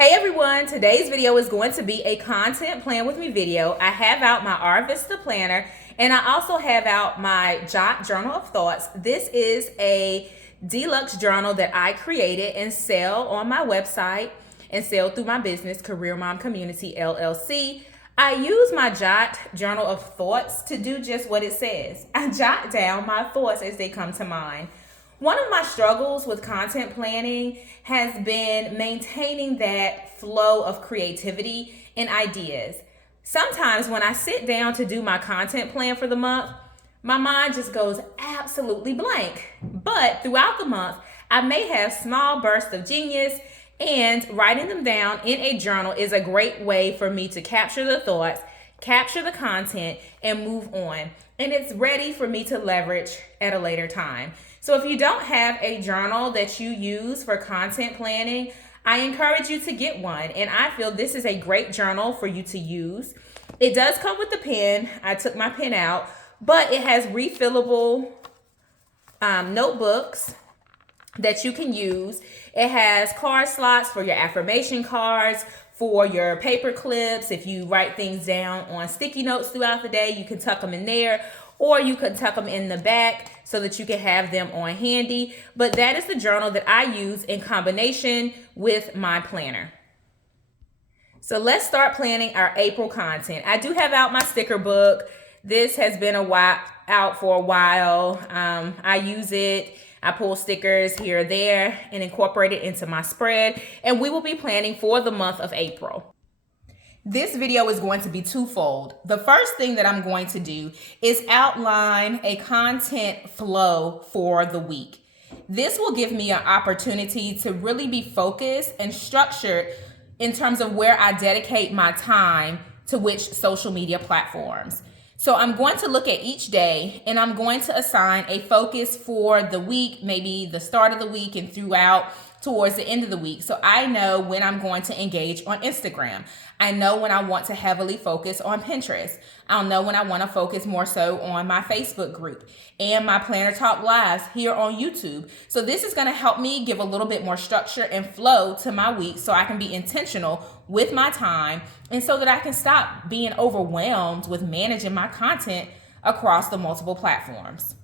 Hey everyone, today's video is going to be a content plan with me video. I have out my RVista planner and I also have out my Jot Journal of Thoughts. This is a deluxe journal that I created and sell on my website and sell through my business, Career Mom Community LLC. I use my Jot Journal of Thoughts to do just what it says. I jot down my thoughts as they come to mind. One of my struggles with content planning has been maintaining that flow of creativity and ideas. Sometimes when I sit down to do my content plan for the month, my mind just goes absolutely blank. But throughout the month, I may have small bursts of genius, and writing them down in a journal is a great way for me to capture the thoughts, capture the content, and move on. And it's ready for me to leverage at a later time. So if you don't have a journal that you use for content planning, I encourage you to get one. And I feel this is a great journal for you to use. It does come with the pen. I took my pen out, but it has refillable notebooks that you can use. It has card slots for your affirmation cards, for your paper clips. If you write things down on sticky notes throughout the day, you can tuck them in there, or you can tuck them in the back so that you can have them on handy. But that is the journal that I use in combination with my planner. So let's start planning our April content. I do have out my sticker book. This has been out for a while. I use it. I pull stickers here or there and incorporate it into my spread. And we will be planning for the month of April. This video is going to be twofold. The first thing that I'm going to do is outline a content flow for the week. This will give me an opportunity to really be focused and structured in terms of where I dedicate my time to which social media platforms. So I'm going to look at each day and I'm going to assign a focus for the week, maybe the start of the week and throughout towards the end of the week. So I know when I'm going to engage on Instagram. I know when I want to heavily focus on Pinterest. I'll know when I want to focus more so on my Facebook group and my Planner Talk Lives here on YouTube. So this is going to help me give a little bit more structure and flow to my week so I can be intentional with my time and so that I can stop being overwhelmed with managing my content across the multiple platforms.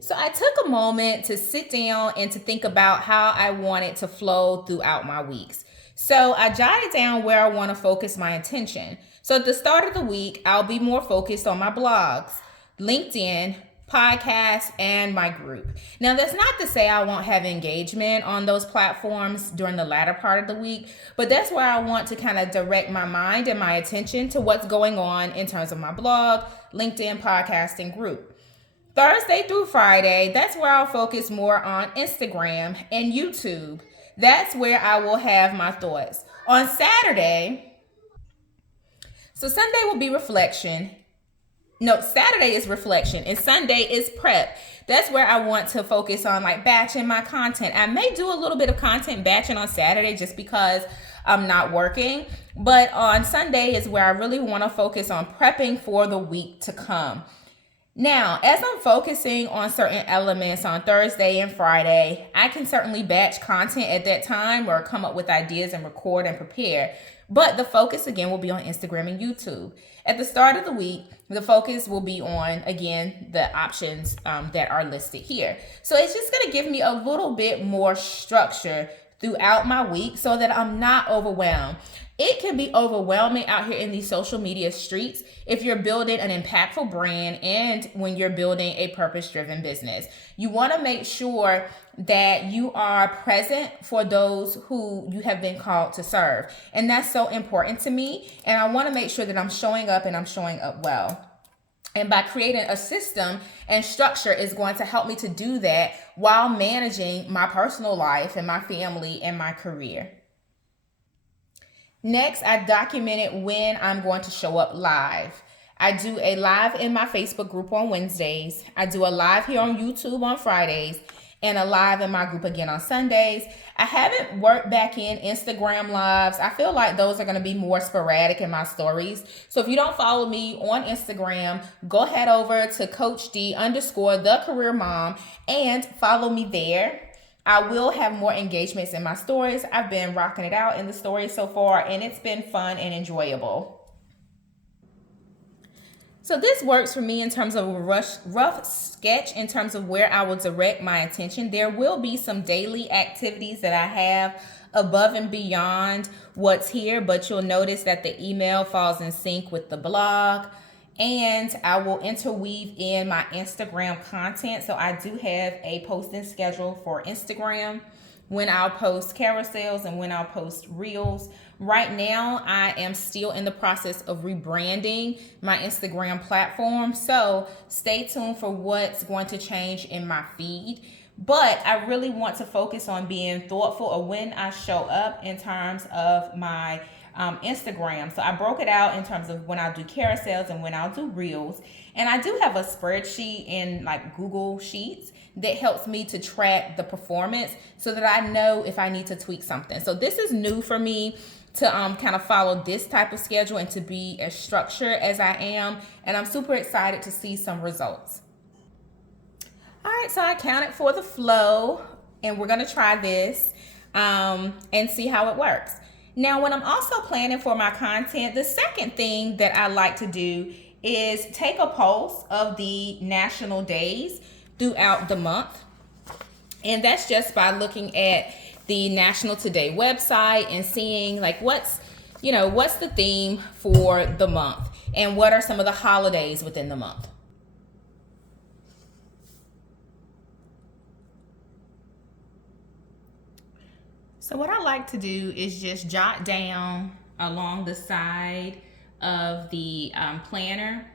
So I took a moment to sit down and to think about how I want it to flow throughout my weeks. So I jotted down where I want to focus my attention. So at the start of the week, I'll be more focused on my blogs, LinkedIn, podcasts, and my group. Now, that's not to say I won't have engagement on those platforms during the latter part of the week, but that's where I want to kind of direct my mind and my attention to what's going on in terms of my blog, LinkedIn, podcast, and group. Thursday through Friday, that's where I'll focus more on Instagram and YouTube. That's where I will have my thoughts. On Saturday, so Sunday will be reflection. No, Saturday is reflection and Sunday is prep. That's where I want to focus on like batching my content. I may do a little bit of content batching on Saturday just because I'm not working. But on Sunday is where I really want to focus on prepping for the week to come. Now, as I'm focusing on certain elements on Thursday and Friday, I can certainly batch content at that time or come up with ideas and record and prepare. But the focus again will be on Instagram and YouTube. At the start of the week, the focus will be on, again, the options that are listed here. So it's just going to give me a little bit more structure throughout my week so that I'm not overwhelmed. It can be overwhelming out here in these social media streets if you're building an impactful brand and when you're building a purpose-driven business. You want to make sure that you are present for those who you have been called to serve. And that's so important to me. And I want to make sure that I'm showing up and I'm showing up well. And by creating a system and structure is going to help me to do that while managing my personal life and my family and my career. Next, I documented when I'm going to show up live. I do a live in my Facebook group on Wednesdays. I do a live here on YouTube on Fridays and a live in my group again on Sundays. I haven't worked back in Instagram lives. I feel like those are going to be more sporadic in my stories. So if you don't follow me on Instagram, go head over to Coach D _ the Career Mom and follow me there. I will have more engagements in my stories. I've been rocking it out in the stories so far, and it's been fun and enjoyable. So this works for me in terms of a rough sketch in terms of where I will direct my attention. There will be some daily activities that I have above and beyond what's here, but you'll notice that the email falls in sync with the blog, and I will interweave in my Instagram content. So I do have a posting schedule for Instagram, when I'll post carousels and when I'll post reels. Right now, I am still in the process of rebranding my Instagram platform. So stay tuned for what's going to change in my feed. But I really want to focus on being thoughtful of when I show up in terms of my Instagram. So I broke it out in terms of when I'll do carousels and when I'll do reels. And I do have a spreadsheet in like Google Sheets that helps me to track the performance so that I know if I need to tweak something. So this is new for me to kind of follow this type of schedule and to be as structured as I am. And I'm super excited to see some results. All right, so I accounted for the flow, and we're gonna try this and see how it works. Now, when I'm also planning for my content, the second thing that I like to do is take a pulse of the national days throughout the month. And that's just by looking at the National Today website and seeing like what's the theme for the month and what are some of the holidays within the month. So what I like to do is just jot down along the side of the planner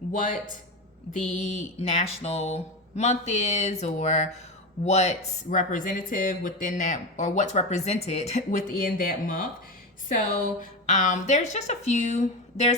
what the national month is, or what's representative within that, or what's represented within that month. So there's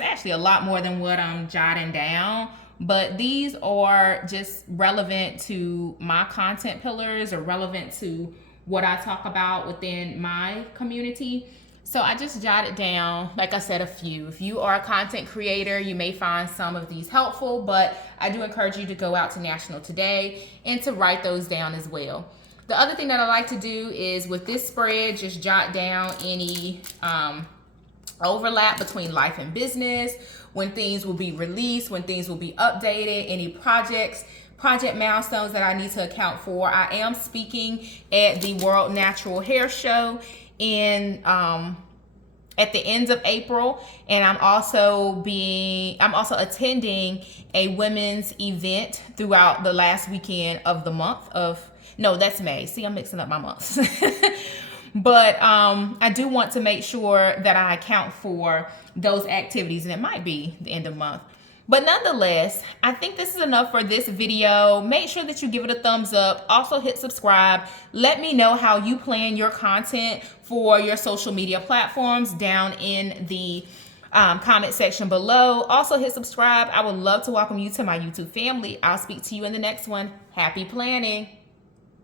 actually a lot more than what I'm jotting down, but these are just relevant to my content pillars or relevant to what I talk about within my community. So I just jotted down, like I said, a few. If you are a content creator, you may find some of these helpful, but I do encourage you to go out to National Today and to write those down as well. The other thing that I like to do is with this spread, just jot down any overlap between life and business, when things will be released, when things will be updated, any project milestones that I need to account for. I am speaking at the World Natural Hair Show at the end of April, and I'm also attending a women's event throughout the last weekend of the month of, no, that's May. See, I'm mixing up my months. But I do want to make sure that I account for those activities, and it might be the end of the month. But nonetheless, I think this is enough for this video. Make sure that you give it a thumbs up. Also hit subscribe. Let me know how you plan your content for your social media platforms down in the comment section below. Also hit subscribe. I would love to welcome you to my YouTube family. I'll speak to you in the next one. Happy planning.